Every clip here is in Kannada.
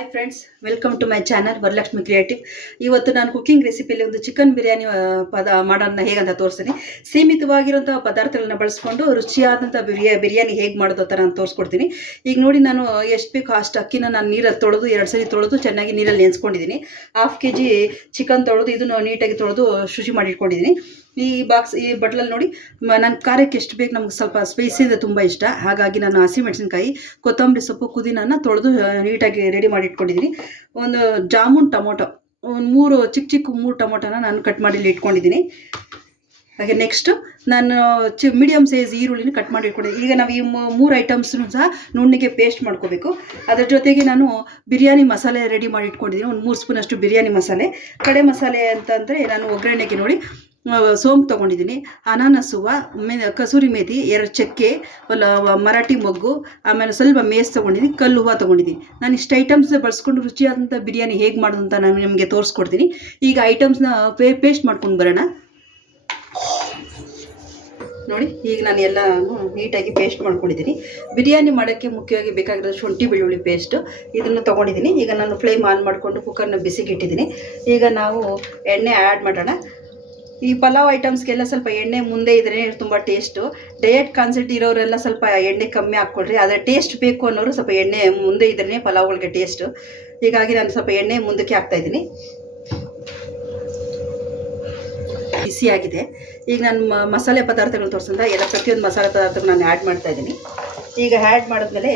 Hi friends welcome to my channel Varalakshmi creative ಇವತ್ತು ನಾನು ಕುಕಿಂಗ್ ರೆಸಿಪಿಯಲ್ಲಿ ಒಂದು ಚಿಕನ್ ಬಿರಿಯಾನಿ ಪದ, ಮಾಡೋದನ್ನ ಹೇಗಂತ ತೋರಿಸ್ತೀನಿ. ಸೀಮಿತವಾಗಿರುವಂತಹ ಪದಾರ್ಥಗಳನ್ನ ಬಳಸ್ಕೊಂಡು ರುಚಿಯಾದಂಥ ಬಿರಿಯಾ, ಬಿರಿಯಾನಿ ಹೇಗೆ ಮಾಡೋದು ಥರ ನಾನು ತೋರಿಸ್ಕೊಡ್ತೀನಿ. ಈಗ ನೋಡಿ ನಾನು ಎಷ್ಟು ಬೇಕು ಅಷ್ಟು ಅಕ್ಕಿನ ನಾನು ನೀರಲ್ಲಿ ತೊಳೆದು, ಎರಡು ಸರಿ ತೊಳೆದು ಚೆನ್ನಾಗಿ ನೀರಲ್ಲಿ ನೆನೆಸ್ಕೊಂಡಿದ್ದೀನಿ. ಹಾಫ್ ಕೆ ಜಿ ಚಿಕನ್ ತೊಳೆದು, ಇದನ್ನು ನೀಟಾಗಿ ತೊಳೆದು ಶುಚಿ ಮಾಡಿ ಇಟ್ಕೊಂಡಿದ್ದೀನಿ ಈ ಬಾಕ್ಸ್ ಈ ಬಟ್ಲಲ್ಲಿ ನೋಡಿ ನನ್ನ ಖಾರಕ್ಕೆ ಎಷ್ಟು ಬೇಕು ನಮ್ಗೆ ಸ್ವಲ್ಪ ಸ್ಪೈಸಿ ಇದೆ ತುಂಬ ಇಷ್ಟ. ಹಾಗಾಗಿ ನಾನು ಹಸಿಮೆಣಸಿನ್ಕಾಯಿ ಕೊತ್ತಂಬರಿ ಸೊಪ್ಪು ಪುದೀನನ ತೊಳೆದು ನೀಟಾಗಿ ರೆಡಿ ಮಾಡಿ ಇಟ್ಕೊಂಡಿದ್ದೀನಿ ಒಂದು ಜಾಮೂನ್ ಟೊಮೊಟೊ, ಒಂದು ಮೂರು ಚಿಕ್ಕ ಚಿಕ್ಕ ಮೂರು ಟೊಮೊಟೊನ ನಾನು ಕಟ್ ಮಾಡಿ ಇಟ್ಕೊಂಡಿದ್ದೀನಿ ಹಾಗೆ ನೆಕ್ಸ್ಟು ನಾನು ಚಿ ಮೀಡಿಯಮ್ ಸೈಜ್ ಈರುಳ್ಳಿನ ಕಟ್ ಮಾಡಿ ಇಟ್ಕೊಂಡಿದ್ದೀನಿ ಈಗ ನಾವು ಈ ಮೂರು ಐಟಮ್ಸ್ನು ಸಹ ನುಣ್ಣಿಗೆ ಪೇಸ್ಟ್ ಮಾಡ್ಕೋಬೇಕು. ಅದ್ರ ಜೊತೆಗೆ ನಾನು ಬಿರಿಯಾನಿ ಮಸಾಲೆ ರೆಡಿ ಮಾಡಿ ಇಟ್ಕೊಂಡಿದ್ದೀನಿ ಒಂದು ಮೂರು ಸ್ಪೂನಷ್ಟು ಬಿರಿಯಾನಿ ಮಸಾಲೆ. ಕಡೆ ಮಸಾಲೆ ಅಂತಂದರೆ ನಾನು ಒಗ್ಗರಣೆಗೆ ನೋಡಿ ಸೋಂಪು ತೊಗೊಂಡಿದ್ದೀನಿ. ಅನಾನಸುವ ಮೆ, ಕಸೂರಿ ಮೇಥಿ ಎರಡು ಚಕ್ಕೆ ಮರಾಠಿ ಮೊಗ್ಗು, ಆಮೇಲೆ ಸ್ವಲ್ಪ ಮೇಸ್ ತೊಗೊಂಡಿದ್ದೀನಿ, ಕಲ್ಲು ಹೂವು ತೊಗೊಂಡಿದ್ದೀನಿ. ನಾನು ಇಷ್ಟು ಐಟಮ್ಸ್ನ ಬಳಸ್ಕೊಂಡು ರುಚಿಯಾದಂಥ ಬಿರಿಯಾನಿ ಹೇಗೆ ಮಾಡೋದು ಅಂತ ನಾನು ನಿಮಗೆ ತೋರಿಸ್ಕೊಡ್ತೀನಿ. ಈಗ ಐಟಮ್ಸ್ನ ಪೇ ಪೇಸ್ಟ್ ಮಾಡ್ಕೊಂಡು ಬರೋಣ. ನೋಡಿ, ಈಗ ನಾನು ಎಲ್ಲ ನೀಟಾಗಿ ಪೇಸ್ಟ್ ಮಾಡ್ಕೊಂಡಿದ್ದೀನಿ. ಬಿರಿಯಾನಿ ಮಾಡೋಕ್ಕೆ ಮುಖ್ಯವಾಗಿ ಬೇಕಾಗಿರೋದು ಶುಂಠಿ ಬೆಳ್ಳುಳ್ಳಿ ಪೇಸ್ಟು ಇದನ್ನು ತೊಗೊಂಡಿದ್ದೀನಿ. ಈಗ ನಾನು ಫ್ಲೇಮ್ ಆನ್ ಮಾಡಿಕೊಂಡು ಕುಕ್ಕರ್ನ ಬಿಸಿಗಿಟ್ಟಿದ್ದೀನಿ. ಈಗ ನಾವು ಎಣ್ಣೆ ಆ್ಯಡ್ ಮಾಡೋಣ. ಈ ಪಲಾವ್ ಐಟಮ್ಸ್ಗೆಲ್ಲ ಸ್ವಲ್ಪ ಎಣ್ಣೆ ಮುಂದೆ ಇದ್ರೆ ತುಂಬ ಟೇಸ್ಟು ಡಯಟ್ ಕಾನ್ಸೆಪ್ಟ್ ಇರೋರೆಲ್ಲ ಸ್ವಲ್ಪ ಎಣ್ಣೆ ಕಮ್ಮಿ ಹಾಕ್ಕೊಳ್ರಿ. ಆದರೆ ಟೇಸ್ಟ್ ಬೇಕು ಅನ್ನೋರು ಸ್ವಲ್ಪ ಎಣ್ಣೆ ಮುಂದೆ ಇದ್ರೇ ಪಲಾವ್ಗಳಿಗೆ ಟೇಸ್ಟು ಹೀಗಾಗಿ ನಾನು ಸ್ವಲ್ಪ ಎಣ್ಣೆ ಮುಂದಕ್ಕೆ ಹಾಕ್ತಾಯಿದ್ದೀನಿ ಬಿಸಿಯಾಗಿದೆ ಈಗ ನಾನು ಮಸಾಲೆ ಪದಾರ್ಥಗಳು ತೋರಿಸಿದ? ಎಲ್ಲ ಪ್ರತಿಯೊಂದು ಮಸಾಲೆ ಪದಾರ್ಥಗಳು ನಾನು ಆ್ಯಡ್ ಮಾಡ್ತಾ ಇದ್ದೀನಿ. ಈಗ ಆ್ಯಡ್ ಮಾಡಿದ್ಮೇಲೆ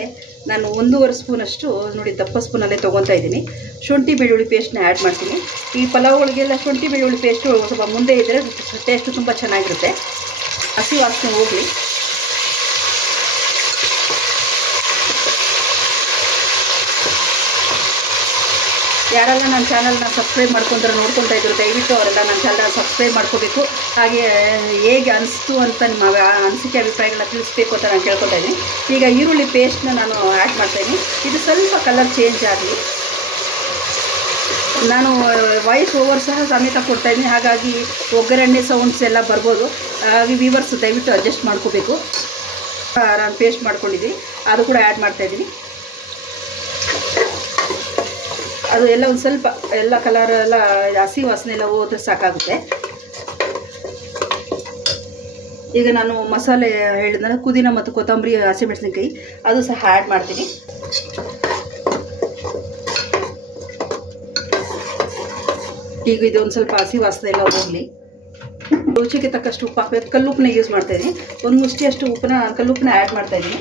ನಾನು ಒಂದೂವರೆ ಸ್ಪೂನಷ್ಟು ನೋಡಿ ದಪ್ಪ ಸ್ಪೂನಲ್ಲೇ ತೊಗೊತಾ ಇದ್ದೀನಿ. ಶುಂಠಿ ಬೆಳ್ಳುಳ್ಳಿ ಪೇಸ್ಟ್ನ ಆ್ಯಡ್ ಮಾಡ್ತೀನಿ. ಈ ಪಲಾವ್ಗಳಿಗೆಲ್ಲ ಶುಂಠಿ ಬೆಳ್ಳುಳ್ಳಿ ಪೇಸ್ಟು ಸ್ವಲ್ಪ ಮುಂದೆ ಇದ್ದರೆ ಟೇಸ್ಟು ತುಂಬ ಚೆನ್ನಾಗಿರುತ್ತೆ. ಹಸಿ ವಾಸನೆ ಹೋಗಲಿ. ಯಾರೆಲ್ಲ ನನ್ನ ಚಾನಲ್ನ ಸಬ್ಸ್ಕ್ರೈಬ್ ಮಾಡ್ಕೊಂಡ್ರೆ ನೋಡ್ಕೊತಾ ಇದ್ರು, ದಯವಿಟ್ಟು ಅವರೆಲ್ಲ ನನ್ನ ಚಾನಲ್ನ ಸಬ್ಸ್ಕ್ರೈಬ್ ಮಾಡ್ಕೋಬೇಕು. ಹಾಗೆ, ಹೇಗೆ ಅನಿಸ್ತು ಅಂತ ನಿಮ್ಮ ಅನಿಸಿಕೆ, ಅಭಿಪ್ರಾಯಗಳನ್ನ ತಿಳಿಸ್ಬೇಕು ಅಂತ ನಾನು ಕೇಳ್ಕೊತಾ ಇದ್ದೀನಿ. ಈಗ ಈರುಳ್ಳಿ ಪೇಸ್ಟ್ನ ನಾನು ಆ್ಯಡ್ ಮಾಡ್ತಾಯಿದ್ದೀನಿ ಇದು ಸ್ವಲ್ಪ ಕಲರ್ ಚೇಂಜ್ ಆಗಲಿ. ನಾನು ವಾಯ್ಸ್ ಓವರ್ ಸಹ ಸಮೇತ ಕೊಡ್ತಾಯಿದ್ದೀನಿ ಹಾಗಾಗಿ ಒಗ್ಗರಣೆ ಸೌಂಡ್ಸ್ ಎಲ್ಲ ಬರ್ಬೋದು. ಹಾಗೆ ವೀವರ್ಸ್ ದಯವಿಟ್ಟು ಅಡ್ಜಸ್ಟ್ ಮಾಡ್ಕೋಬೇಕು. ನಾನು ಪೇಸ್ಟ್ ಮಾಡ್ಕೊಂಡಿದ್ದೀನಿ. ಅದು ಕೂಡ ಆ್ಯಡ್ ಮಾಡ್ತಾಯಿದ್ದೀನಿ ಅದು ಎಲ್ಲ ಒಂದು ಸ್ವಲ್ಪ ಎಲ್ಲ ಕಲರ್ ಎಲ್ಲ ಹಸಿ ವಾಸನೆ ಎಲ್ಲ ಹೋದ್ರೆ ಸಾಕಾಗುತ್ತೆ. ಈಗ ನಾನು ಮಸಾಲೆ ಹೇಳಿದ್ರೆ ಕುದಿನ ಮತ್ತು ಕೊತ್ತಂಬರಿ ಹಸಿಮೆಣಸಿನ್ಕಾಯಿ ಅದು ಸಹ ಆ್ಯಡ್ ಮಾಡ್ತೀನಿ. ಈಗ ಇದು ಒಂದು ಸ್ವಲ್ಪ ಹಸಿ ವಾಸನೆ ಎಲ್ಲ ಹೋಗಲಿ. ರುಚಿಗೆ ತಕ್ಕಷ್ಟು ಉಪ್ಪು ಹಾಕಬೇಕು. ಕಲ್ಲುಪ್ಪನ್ನ ಯೂಸ್ ಮಾಡ್ತಾಯಿದ್ದೀನಿ ಒಂದು ಮುಷ್ಟಿಯಷ್ಟು ಉಪ್ಪನ್ನ ಕಲ್ಲುಪ್ಪನ್ನ ಆ್ಯಡ್ ಮಾಡ್ತಾಯಿದ್ದೀನಿ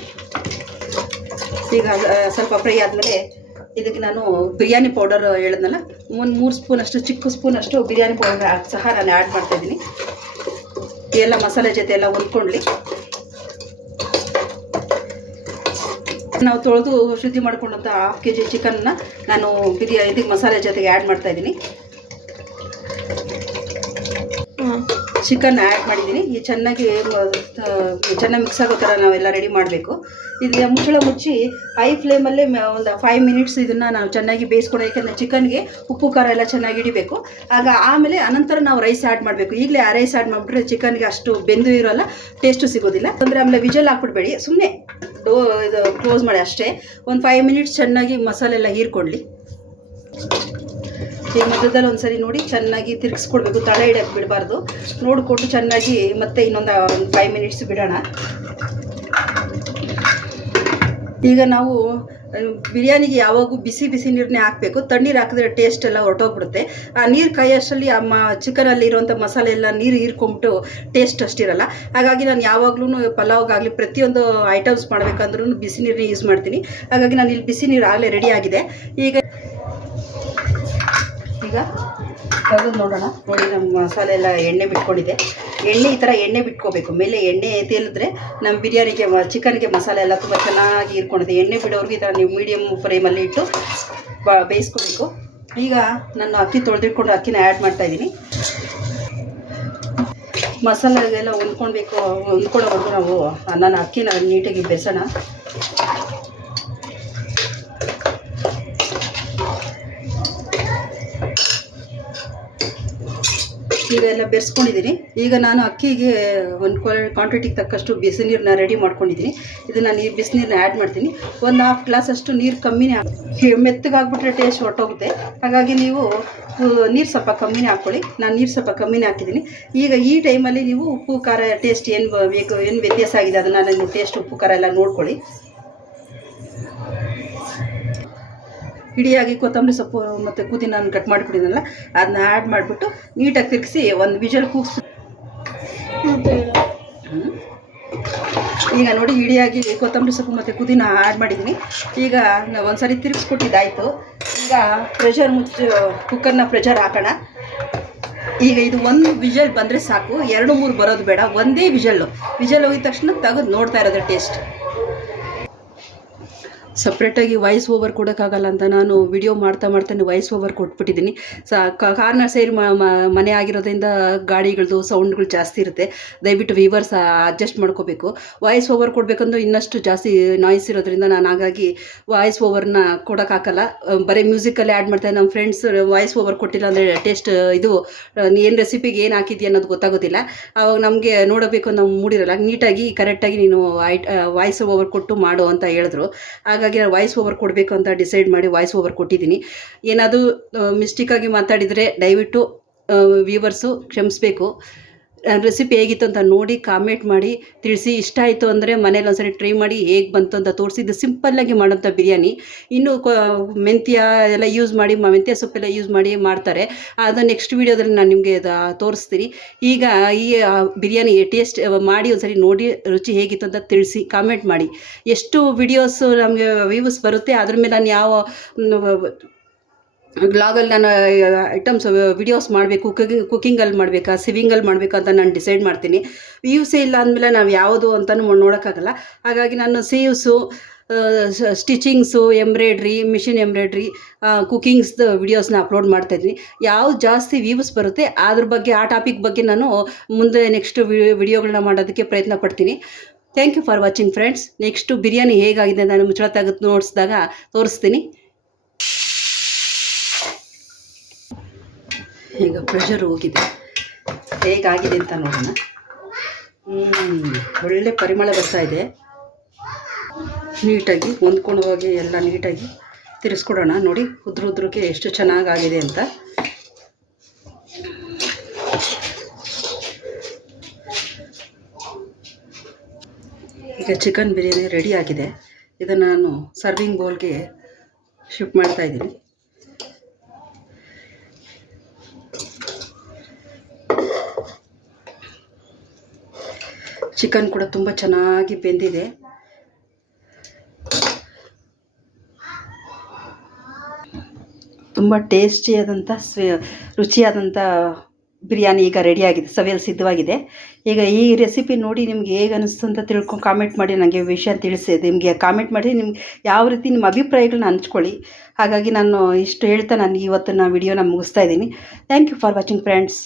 ಈಗ ಸ್ವಲ್ಪ ಫ್ರೈ ಆದಮೇಲೆ ಇದಕ್ಕೆ ನಾನು ಬಿರಿಯಾನಿ ಪೌಡರ್ ಹೇಳಿದ್ನಲ್ಲ, ಒಂದು ಮೂರು ಸ್ಪೂನ್ ಅಷ್ಟು, ಚಿಕ್ಕ ಸ್ಪೂನಷ್ಟು ಬಿರಿಯಾನಿ ಪೌಡರ್ ಸಹ ನಾನು ಆ್ಯಡ್ ಮಾಡ್ತಾ ಇದ್ದೀನಿ. ಎಲ್ಲ ಮಸಾಲೆ ಜೊತೆ ಎಲ್ಲ ಹೊಂದ್ಕೊಳ್ಳಿ ನಾವು ತೊಳೆದು ಶುದ್ಧಿ ಮಾಡ್ಕೊಂಡಂಥ ಹಾಫ್ ಕೆ ಜಿ ಚಿಕನ್ನ ನಾನು ಬಿರಿಯಾನಿ ಇದಕ್ಕೆ ಮಸಾಲೆ ಜೊತೆಗೆ ಆ್ಯಡ್ ಮಾಡ್ತಾ ಚಿಕನ್ ಆ್ಯಡ್ ಮಾಡಿದ್ದೀನಿ ಈ ಚೆನ್ನಾಗಿ ಚೆನ್ನಾಗಿ ಮಿಕ್ಸ್ ಆಗೋ ಥರ ನಾವೆಲ್ಲ ರೆಡಿ ಮಾಡಬೇಕು. ಇದು ಮುಚ್ಚಳ ಮುಚ್ಚಿ ಹೈ ಫ್ಲೇಮಲ್ಲೇ ಒಂದು ಫೈವ್ ಮಿನಿಟ್ಸ್ ಇದನ್ನು ನಾವು ಚೆನ್ನಾಗಿ ಬೇಯಿಸ್ಕೊಂಡು ಯಾಕೆಂದರೆ ಚಿಕನ್ಗೆ ಉಪ್ಪು, ಖಾರ ಎಲ್ಲ ಚೆನ್ನಾಗಿ ಹಿಡಿಬೇಕು. ಆಗ ಆಮೇಲೆ ಅನಂತರ ನಾವು ರೈಸ್ ಆ್ಯಡ್ ಮಾಡಬೇಕು. ಈಗಲೇ ಆ ರೈಸ್ ಆ್ಯಡ್ ಮಾಡಿಬಿಟ್ರೆ ಚಿಕನ್ಗೆ ಅಷ್ಟು ಬೆಂದು ಇರೋಲ್ಲ ಟೇಸ್ಟು ಸಿಗೋದಿಲ್ಲ. ಅಂದರೆ ಆಮೇಲೆ ವಿಜಲ್ ಹಾಕ್ಬಿಡ್ಬೇಡಿ. ಸುಮ್ಮನೆ ಡೋ ಇದು ಕ್ಲೋಸ್ ಮಾಡಿ ಅಷ್ಟೇ. ಒಂದು ಫೈವ್ ಮಿನಿಟ್ಸ್ ಚೆನ್ನಾಗಿ ಮಸಾಲೆ ಎಲ್ಲ ಹೀರ್ಕೊಳ್ಳಿ. ಈ ಮಧ್ಯದಲ್ಲಿ ಒಂದ್ಸರಿ ನೋಡಿ ಚೆನ್ನಾಗಿ ತಿರ್ಗಿಸ್ಕೊಡ್ಬೇಕು ತಳೆ ಹಿಡಿಯಕ್ಕೆ ಬಿಡಬಾರ್ದು. ನೋಡಿಕೊಂಡು ಚೆನ್ನಾಗಿ ಮತ್ತೆ ಇನ್ನೊಂದು ಫೈವ್ ಮಿನಿಟ್ಸ್ ಬಿಡೋಣ. ಈಗ ನಾವು ಬಿರಿಯಾನಿಗೆ ಯಾವಾಗೂ ಬಿಸಿ ಬಿಸಿ ನೀರನ್ನೇ ಹಾಕಬೇಕು. ತಣ್ಣೀರು ಹಾಕಿದ್ರೆ ಟೇಸ್ಟ್ ಎಲ್ಲ ಹೊರಟೋಗ್ಬಿಡುತ್ತೆ. ಆ ನೀರು ಕಾಯೋಷ್ಟರಲ್ಲಿ ಆ ಮ, ಚಿಕನಲ್ಲಿ ಇರುವಂಥ ಮಸಾಲೆ ಎಲ್ಲ ನೀರು ಹೀರ್ಕೊಂಬಿಟ್ಟು ಟೇಸ್ಟ್ ಅಷ್ಟಿರಲ್ಲ. ಹಾಗಾಗಿ ನಾನು ಯಾವಾಗಲೂ ಪಲಾವ್ಗಾಗಲಿ ಪ್ರತಿಯೊಂದು ಐಟಮ್ಸ್ ಮಾಡಬೇಕಂದ್ರೂ ಬಿಸಿ ನೀರನ್ನೇ ಯೂಸ್ ಮಾಡ್ತೀನಿ. ಹಾಗಾಗಿ ನಾನು ಇಲ್ಲಿ ಬಿಸಿ ನೀರು ಆಗಲೇ ರೆಡಿ ಆಗಿದೆ. ಈಗ ಈಗ ತೆಗೆದು ನೋಡೋಣ. ನೋಡಿ ನಮ್ಮ ಮಸಾಲೆ ಎಲ್ಲ ಎಣ್ಣೆ ಬಿಟ್ಕೊಂಡಿದೆ. ಎಣ್ಣೆ ಈ ಥರ ಎಣ್ಣೆ ಬಿಟ್ಕೋಬೇಕು. ಮೇಲೆ ಎಣ್ಣೆ ತೇಲಿದ್ರೆ ನಮ್ಮ ಬಿರಿಯಾನಿಗೆ ಚಿಕನ್ಗೆ ಮಸಾಲೆ ಎಲ್ಲ ತುಂಬ ಚೆನ್ನಾಗಿ ಇರ್ಕೊಂಡಿದೆ ಎಣ್ಣೆ ಬಿಡೋರ್ಗೆ ಈ ಥರ ನೀವು ಮೀಡಿಯಮ್ ಫ್ಲೇಮಲ್ಲಿ ಇಟ್ಟು ಬ, ಬೇಯಿಸ್ಕೋಬೇಕು. ಈಗ ನಾನು ಅಕ್ಕಿ ತೊಳೆದಿಟ್ಕೊಂಡು ಅಕ್ಕಿನ ಆ್ಯಡ್ ಮಾಡ್ತಾ ಇದ್ದೀನಿ ಮಸಾಲೆಗೆಲ್ಲ ಹೊಂದ್ಕೊಳ್ಬೇಕು ಹೊಂದ್ಕೊಳ್ಳೋವರೆಗೂ ನಾವು ನಾನು ಅಕ್ಕಿನ ನೀಟಾಗಿ ಬೆರೆಸೋಣ. ಎಲ್ಲ ಬೆರೆಸ್ಕೊಂಡಿದ್ದೀನಿ. ಈಗ ನಾನು ಅಕ್ಕಿಗೆ ಒಂದು ಕ್ವಾಂಟಿಟಿಗೆ ತಕ್ಕಷ್ಟು ಬಿಸಿನೀರನ್ನ ರೆಡಿ ಮಾಡ್ಕೊಂಡಿದ್ದೀನಿ. ಇದು ನಾನು ಈ ಬಿಸಿನೀರನ್ನ ಆ್ಯಡ್ ಮಾಡ್ತೀನಿ. ಒಂದು ಹಾಫ್ ಗ್ಲಾಸಷ್ಟು ನೀರು ಕಮ್ಮಿನೇ ಹಾಕಿ ಮೆತ್ತಗಾಗ್ಬಿಟ್ರೆ ಟೇಸ್ಟ್ ಹೊರಟೋಗುತ್ತೆ. ಹಾಗಾಗಿ ನೀವು ನೀರು ಸ್ವಲ್ಪ ಕಮ್ಮಿನೇ ಹಾಕ್ಕೊಳ್ಳಿ. ನಾನು ನೀರು ಸ್ವಲ್ಪ ಕಮ್ಮಿನೇ ಹಾಕಿದ್ದೀನಿ. ಈಗ ಈ ಟೈಮಲ್ಲಿ ನೀವು ಉಪ್ಪು, ಖಾರ ಟೇಸ್ಟ್ ಏನು ಏನು ವ್ಯತ್ಯಾಸ ಆಗಿದೆ ಅದನ್ನು ನೀವು ಟೇಸ್ಟ್ ಉಪ್ಪು, ಖಾರ ಎಲ್ಲ ನೋಡ್ಕೊಳ್ಳಿ. ಇಡಿಯಾಗಿ ಕೊತ್ತಂಬರಿ ಸೊಪ್ಪು ಮತ್ತು ಪುದೀನ ಕಟ್ ಮಾಡಿಬಿಟ್ಟಿದ್ನಲ್ಲ ಅದನ್ನ ಆ್ಯಡ್ ಮಾಡಿಬಿಟ್ಟು ನೀಟಾಗಿ ತಿರುಗಿಸಿ ಒಂದು ವಿಜಲ್ ಕೂಗಿಸ್. ಈಗ ನೋಡಿ ಇಡಿಯಾಗಿ ಕೊತ್ತಂಬರಿ ಸೊಪ್ಪು ಮತ್ತು ಪುದೀನ ಆ್ಯಡ್ ಮಾಡಿದ್ದೀನಿ ಈಗ ಒಂದು ಒಂದ್ಸರಿ ತಿರುಗಿಸ್ಕೊಟ್ಟಿದ್ದಾಯಿತು. ಈಗ ಪ್ರೆಷರ್ ಮುಚ್ಚು ಕುಕ್ಕರ್ನ ಪ್ರೆಷರ್ ಹಾಕೋಣ. ಈಗ ಇದು ಒಂದು ವಿಜಲ್ ಬಂದರೆ ಸಾಕು. ಎರಡು ಮೂರು ಬರೋದು ಬೇಡ. ಒಂದೇ ವಿಜಲ್ಲು. ವಿಜಲ್ ಹೋಗಿದ ತಕ್ಷಣ ತೆಗೆದು ನೋಡ್ತಾ ಇರೋದು ಟೇಸ್ಟ್ ಸಪ್ರೇಟಾಗಿ ವಾಯ್ಸ್ ಓವರ್ ಕೊಡೋಕ್ಕಾಗಲ್ಲ ಅಂತ ನಾನು ವಿಡಿಯೋ ಮಾಡ್ತಾ ಮಾಡ್ತಾನೆ ವಾಯ್ಸ್ ಓವರ್ ಕೊಟ್ಬಿಟ್ಟಿದ್ದೀನಿ. ಸ ಕಾರ್ನರ್ ಸೈಡ್ ಮನೆ ಆಗಿರೋದ್ರಿಂದ ಗಾಡಿಗಳದ್ದು ಸೌಂಡ್ಗಳು ಜಾಸ್ತಿ ಇರುತ್ತೆ. ದಯವಿಟ್ಟು ವೀವರ್ಸ್ ಅಡ್ಜಸ್ಟ್ ಮಾಡ್ಕೋಬೇಕು. ವಾಯ್ಸ್ ಓವರ್ ಕೊಡಬೇಕಂದ್ರೆ ಇನ್ನಷ್ಟು ಜಾಸ್ತಿ ನಾಯ್ಸ್ ಇರೋದ್ರಿಂದ ನಾನು ಹಾಗಾಗಿ ವಾಯ್ಸ್ ಓವರ್ನ ಕೊಡೋಕ್ಕಾಗಲ್ಲ. ಬರೀ ಮ್ಯೂಸಿಕಲ್ಲಿ ಆ್ಯಡ್ ಮಾಡ್ತಾರೆ ನಮ್ಮ ಫ್ರೆಂಡ್ಸ್ ವಾಯ್ಸ್ ಓವರ್ ಕೊಟ್ಟಿಲ್ಲ ಅಂದರೆ ಟೇಸ್ಟ್ ಇದು ಏನು ರೆಸಿಪಿಗೆ ಏನು ಹಾಕಿದ್ಯಾ ಅನ್ನೋದು ಗೊತ್ತಾಗೋದಿಲ್ಲ. ಅವಾಗ ನಮಗೆ ನೋಡಬೇಕು ನಾವು ಮೂಡಿರಲ್ಲ. ನೀಟಾಗಿ ಕರೆಕ್ಟಾಗಿ ನೀನು ವಾಯ್ಸ್ ಓವರ್ ಕೊಟ್ಟು ಮಾಡು ಅಂತ ಹೇಳಿದ್ರು. ಹಾಗಾಗಿ ವಾಯ್ಸ್ ಓವರ್ ಕೊಡಬೇಕು ಅಂತ ಡಿಸೈಡ್ ಮಾಡಿ ವಾಯ್ಸ್ ಓವರ್ ಕೊಟ್ಟಿದ್ದೀನಿ. ಏನಾದರೂ ಮಿಸ್ಟೇಕಾಗಿ ಮಾತಾಡಿದರೆ ದಯವಿಟ್ಟು ವ್ಯೂವರ್ಸು ಕ್ಷಮಿಸಬೇಕು. ರೆಸಿಪಿ ಹೇಗಿತ್ತು ಅಂತ ನೋಡಿ ಕಾಮೆಂಟ್ ಮಾಡಿ. ತಿಳಿಸಿ, ಇಷ್ಟ ಆಯಿತು ಅಂದರೆ ಮನೇಲಿ ಒಂದ್ಸರಿ ಟ್ರೈ ಮಾಡಿ, ಹೇಗೆ ಬಂತು ಅಂತ ತೋರಿಸಿ. ಇದು ಸಿಂಪಲ್ಲಾಗಿ ಮಾಡೋಂಥ ಬಿರಿಯಾನಿ. ಇನ್ನು ಮೆಂತ್ಯ ಎಲ್ಲ ಯೂಸ್ ಮಾಡಿ ಮೆಂತ್ಯ ಸೊಪ್ಪೆಲ್ಲ ಯೂಸ್ ಮಾಡಿ ಮಾಡ್ತಾರೆ. ಅದು ನೆಕ್ಸ್ಟ್ ವೀಡಿಯೋದಲ್ಲಿ ನಾನು ನಿಮಗೆ ತೋರಿಸ್ತೀನಿ. ಈಗ ಈ ಬಿರಿಯಾನಿ ಟೇಸ್ಟ್ ಮಾಡಿ ಒಂದ್ಸರಿ ನೋಡಿ, ರುಚಿ ಹೇಗಿತ್ತು ಅಂತ ತಿಳಿಸಿ ಕಾಮೆಂಟ್ ಮಾಡಿ. ಎಷ್ಟು ವಿಡಿಯೋಸು ನಮಗೆ ವ್ಯೂಸ್ ಬರುತ್ತೆ, ಅದ್ರ ಮೇಲೆ ನಾನು ಯಾವ ಬ್ಲಾಗಲ್ಲಿ ನಾನು ಐಟಮ್ಸ್ ವಿಡಿಯೋಸ್ ಮಾಡಬೇಕು ಕುಕಿಂಗ್ ಕುಕ್ಕಿಂಗಲ್ಲಿ ಮಾಡಬೇಕಾ ಸಿವಿಂಗಲ್ಲಿ ಮಾಡಬೇಕಾ ಅಂತ ನಾನು ಡಿಸೈಡ್ ಮಾಡ್ತೀನಿ. ವ್ಯೂಸೇ ಇಲ್ಲ ಅಂದಮೇಲೆ ನಾವು ಯಾವುದು ಅಂತಲೂ ನೋಡೋಕ್ಕಾಗಲ್ಲ. ಹಾಗಾಗಿ ನಾನು ಸೀವ್ಸು ಸ್ಟಿಚಿಂಗ್ಸು ಎಂಬ್ರಾಯ್ಡ್ರಿ ಮಿಷಿನ್ ಎಂಬ್ರಾಯ್ಡ್ರಿ ಕುಕಿಂಗ್ಸ್ದು ವಿಡಿಯೋಸ್ನ ಅಪ್ಲೋಡ್ ಮಾಡ್ತಾಯಿದ್ದೀನಿ ಯಾವ್ದು ಜಾಸ್ತಿ ವ್ಯೂಸ್ ಬರುತ್ತೆ, ಅದ್ರ ಬಗ್ಗೆ, ಆ ಟಾಪಿಕ್ ಬಗ್ಗೆ ನಾನು ಮುಂದೆ ನೆಕ್ಸ್ಟ್ ವಿಡಿಯೋಗಳನ್ನ ಮಾಡೋದಕ್ಕೆ ಪ್ರಯತ್ನ ಪಡ್ತೀನಿ. Thank you for watching friends next biryani ಹೇಗಾಗಿದೆ ನಾನು ಮುಚ್ಚಳ ತೆಗೆದು ನೋಡಿಸಿದಾಗ ತೋರಿಸ್ತೀನಿ. ಈಗ ಪ್ರೆಷರ್ ಹೋಗಿದೆ. ಹೇಗಾಗಿದೆ ಅಂತ ನೋಡೋಣ. ಹ್ಞೂ ಒಳ್ಳೆ ಪರಿಮಳ ಬರ್ತಾ ಇದೆ. ನೀಟಾಗಿ ಹೊಂದ್ಕೊಂಡು ಹೋಗಿ ಎಲ್ಲ ನೀಟಾಗಿ ತಿರ್ಸ್ಕೊಡೋಣ. ನೋಡಿ, ಉದ್ರ ಉದ್ರಕ್ಕೆ ಎಷ್ಟು ಚೆನ್ನಾಗಾಗಿದೆ ಅಂತ. ಈಗ ಚಿಕನ್ ಬಿರಿಯಾನಿ ರೆಡಿ ಆಗಿದೆ. ಇದನ್ನು ನಾನು ಸರ್ವಿಂಗ್ ಬೌಲ್ಗೆ ಶಿಫ್ಟ್ ಮಾಡ್ತಾ ಚಿಕನ್ ಕೂಡ ತುಂಬ ಚೆನ್ನಾಗಿ ಬೆಂದಿದೆ. ತುಂಬ ಟೇಸ್ಟಿಯಾದಂಥ ಸ್ವೇ ರುಚಿಯಾದಂಥ ಬಿರಿಯಾನಿ ಈಗ ರೆಡಿಯಾಗಿದೆ ಸವಿಯಲ್ಲಿ ಸಿದ್ಧವಾಗಿದೆ. ಈಗ ಈ ರೆಸಿಪಿ ನೋಡಿ ನಿಮ್ಗೆ ಹೇಗೆ ಅನಿಸ್ತು ಅಂತ ತಿಳ್ಕೊಂಡು ಕಾಮೆಂಟ್ ಮಾಡಿ ನನಗೆ ವಿಷಯ ತಿಳಿಸಿ, ನಿಮಗೆ ಕಾಮೆಂಟ್ ಮಾಡಿ ನಿಮ್ಗೆ ಯಾವ ರೀತಿ ನಿಮ್ಮ ಅಭಿಪ್ರಾಯಗಳನ್ನ ಹಂಚ್ಕೊಳ್ಳಿ. ಹಾಗಾಗಿ ನಾನು ಇಷ್ಟು ಹೇಳ್ತಾ ನಾನು ಇವತ್ತಿನ ವಿಡಿಯೋನ ಮುಗಿಸ್ತಾ ಇದ್ದೀನಿ. Thank you for watching friends